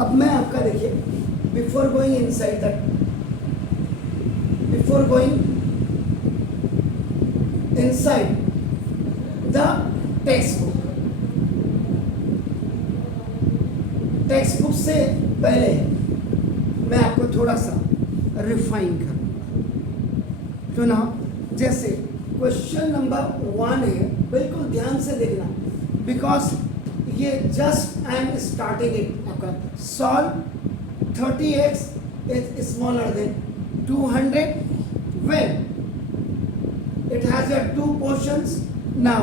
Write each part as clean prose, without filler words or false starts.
अब मैं आपका देखिए, before going inside that, before going inside the text book, text book से पहले मैं आपको थोड़ा सा रिफाइन करूं। तो ना जैसे क्वेश्चन नंबर 1 है, बिल्कुल ध्यान से देखना, बिकॉज ये just I am starting it. आपका solve 30x is smaller than 200 when it has your two portions. Now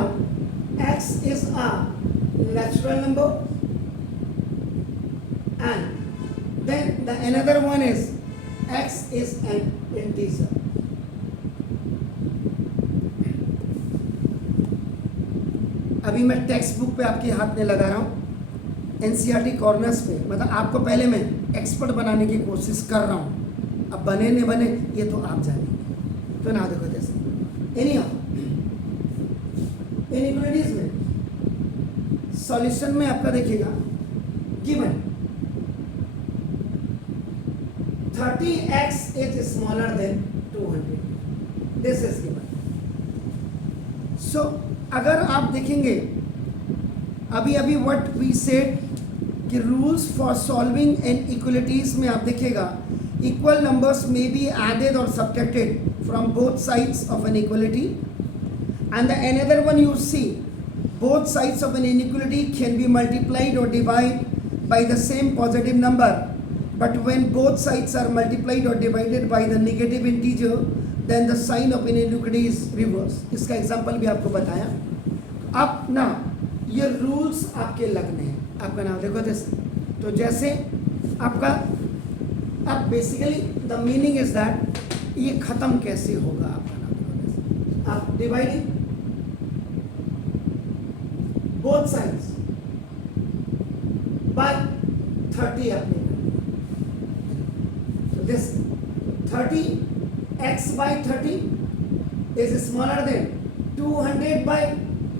x is a natural number and then the another one is x is an integer. अभी मैं text book पे आपके हाथ में लगा रहा हूँ, एनसीईआरटी कॉर्नर्स पे, मतलब आपको पहले मैं एक्सपर्ट बनाने की कोशिश कर रहा हूँ। अब बने न बने ये तो आप जानेंगे। तो ना देखो जैसे इनइक्वालिटीज में सॉल्यूशन में आपका देखिएगा given 30x is smaller than 200, this is given. So अगर आप देखेंगे अभी अभी व्हाट वी सेड कि रूल्स फॉर सॉल्विंग इनइक्वालिटीज में आप देखिएगा इक्वल नंबर्स में बी एडेड और subtracted from both sides of an equality, and the another one you see both sides of an inequality can be multiplied or divided by the same positive number, but when both sides are multiplied or divided by the negative integer then the sign of an inequality is reverse. इसका example भी आपको बताया। अब ना ये rules आपके लगने हैं, आपका नाम देखो जैसे, तो जैसे आपका अब basically the meaning is that ये खत्म कैसे होगा, आपका नाम देखो जैसे आप डिवाइडिंग both sides by 30 आपने, so this 30x by 30 is smaller than 200 by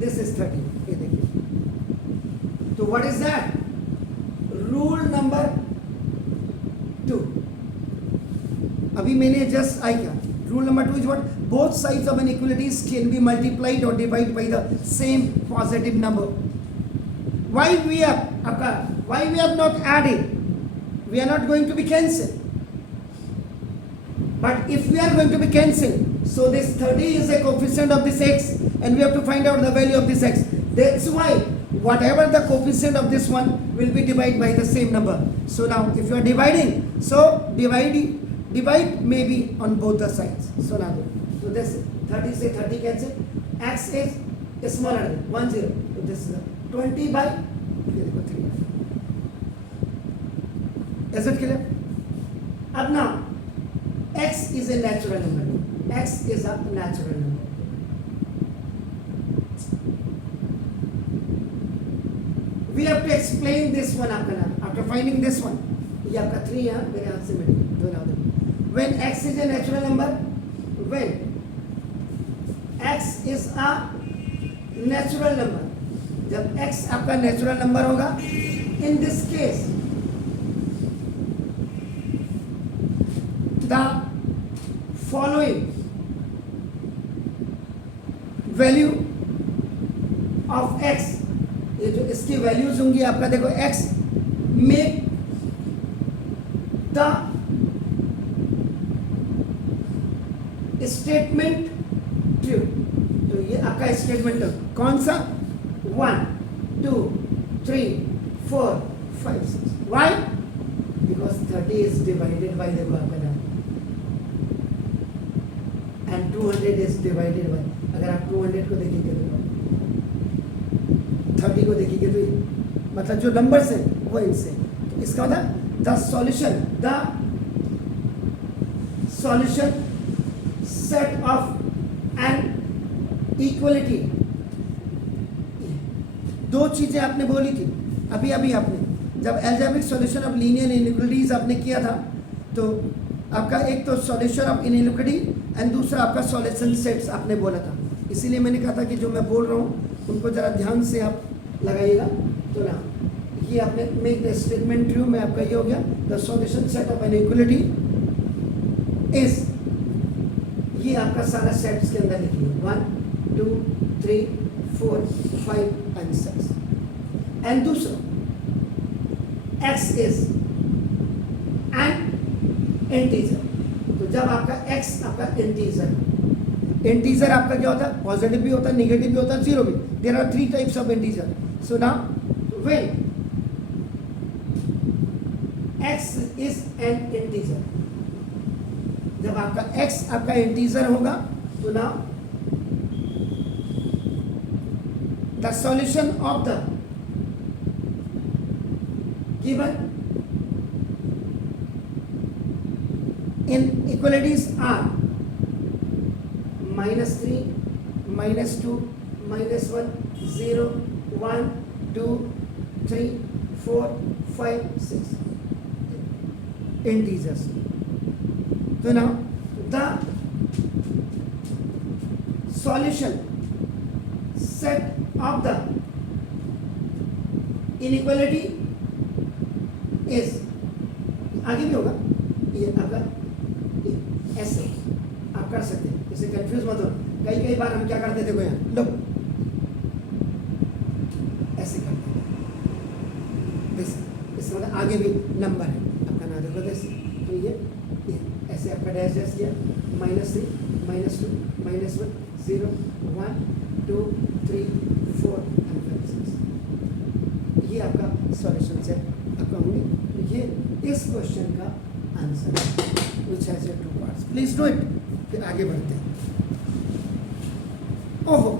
this is 30. ये देखिए, तो what is that? Rule number 2. अभी मैंने जस्ट आई क्या, rule number 2 is what? Both sides of an equality can be multiplied or divided by the same positive number. Why we have not added? We are not going to be cancelled. But if we are going to be cancelled, so this 30 is a coefficient of this x, and we have to find out the value of this x. That's why whatever the coefficient of this one will be divided by the same number. So now, if you are dividing, so divide maybe on both the sides. So now, so this 30 से 30 cancel, x is smaller than 10. So this is 20 by 3. Is it clear? अब now, x is a natural number. X is a natural number. We have to explain this one after finding this one. ये आपका 3 यहाँ मेरे हाथ से मिल गया, दो ना। When x is a natural number, when x is a natural number, जब x आपका natural number होगा, in this case the following value of x, ये जो इसकी वैल्यूज होंगी आपका देखो x make the statement true. तो ये आपका स्टेटमेंट कौन सा? 1 2 3 4 5 6। Why? Because 30 is divided by देखो आपका नाम, एंड 200 इज डिवाइडेड बाई, अगर आप 200 को देखेंगे तो 30 को देखेंगे तो मतलब जो नंबर्स है वो इनसे, तो इसका मतलब the solution set of an equality। दो चीजें आपने बोली थी अभी आपने जब algebraic solution of linear inequalities आपने किया था, तो आपका एक तो सॉल्यूशन ऑफ इनइक्वालिटी एंड दूसरा आपका सॉल्यूशन सेट्स आपने बोला था। इसीलिए मैंने कहा था कि जो मैं बोल रहा हूँ उनको जरा ध्यान से आप लगाइएगा। तो ना कि आपने मेक द स्टेटमेंट ट्रू में आपका ये हो गया the solution set of an equality is, ये आपका सारा सेट्स के अंदर लिखिए 1 2 3 4 5 एंड 6 एंड दूसरा x इज एन इंटीजर। तो जब आपका x आपका इंटीजर आपका क्या होता है, पॉजिटिव भी होता है, नेगेटिव भी होता है, जीरो भी। There are 3 types of integer. So now when x is an integer, जब आपका x आपका इंटीजर होगा तो now the solution of the given inequalities are -3, -2, -1, 0, 1, 2, 3, 4, 5, 6 integers. So now the solution set of the inequality is, आगे भी होगा ये आपका ऐसे आप कर सकते हैं, इसे कंफ्यूज मत हो। कई बार हम क्या करते थे, यहाँ लो ऐसे करते थे, इसका मतलब आगे भी नंबर है आपका ना देखो जैसे, तो ये ऐसे आपका डैश डैश किया -3, -2, -1, 0, 1, 2, 3, 4 एंड 5, 6 ये आपका सॉल्यूशन है आपका होंगे। ये इस क्वेश्चन का आंसर है which has 2 parts. Please do it. फिर आगे बढ़ते हैं। ओहो